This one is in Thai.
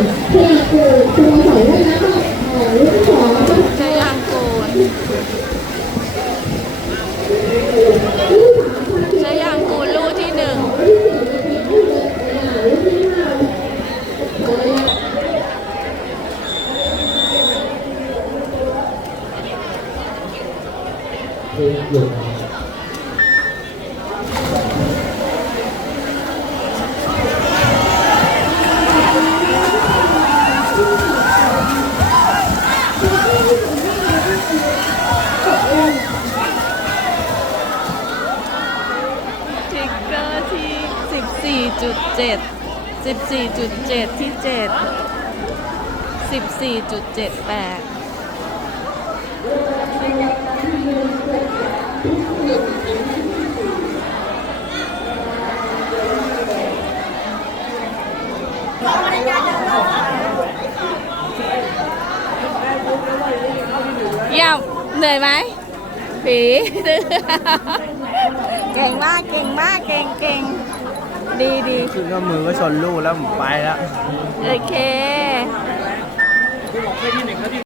พยากูสโมสรว่ายน้ำเออรุ่นสองชยางกูลชยางกูลลูกที่หนึ่งทิ 14.7 14.7 ที่ 7 14.78เยี่ยมเหนื่อยไหมผี เก่งมาก เก่งมาก เก่งเก่ง ดีดี ขึ้นก็มือก็ชนลูกแล้วผมไปแล้ว โอเค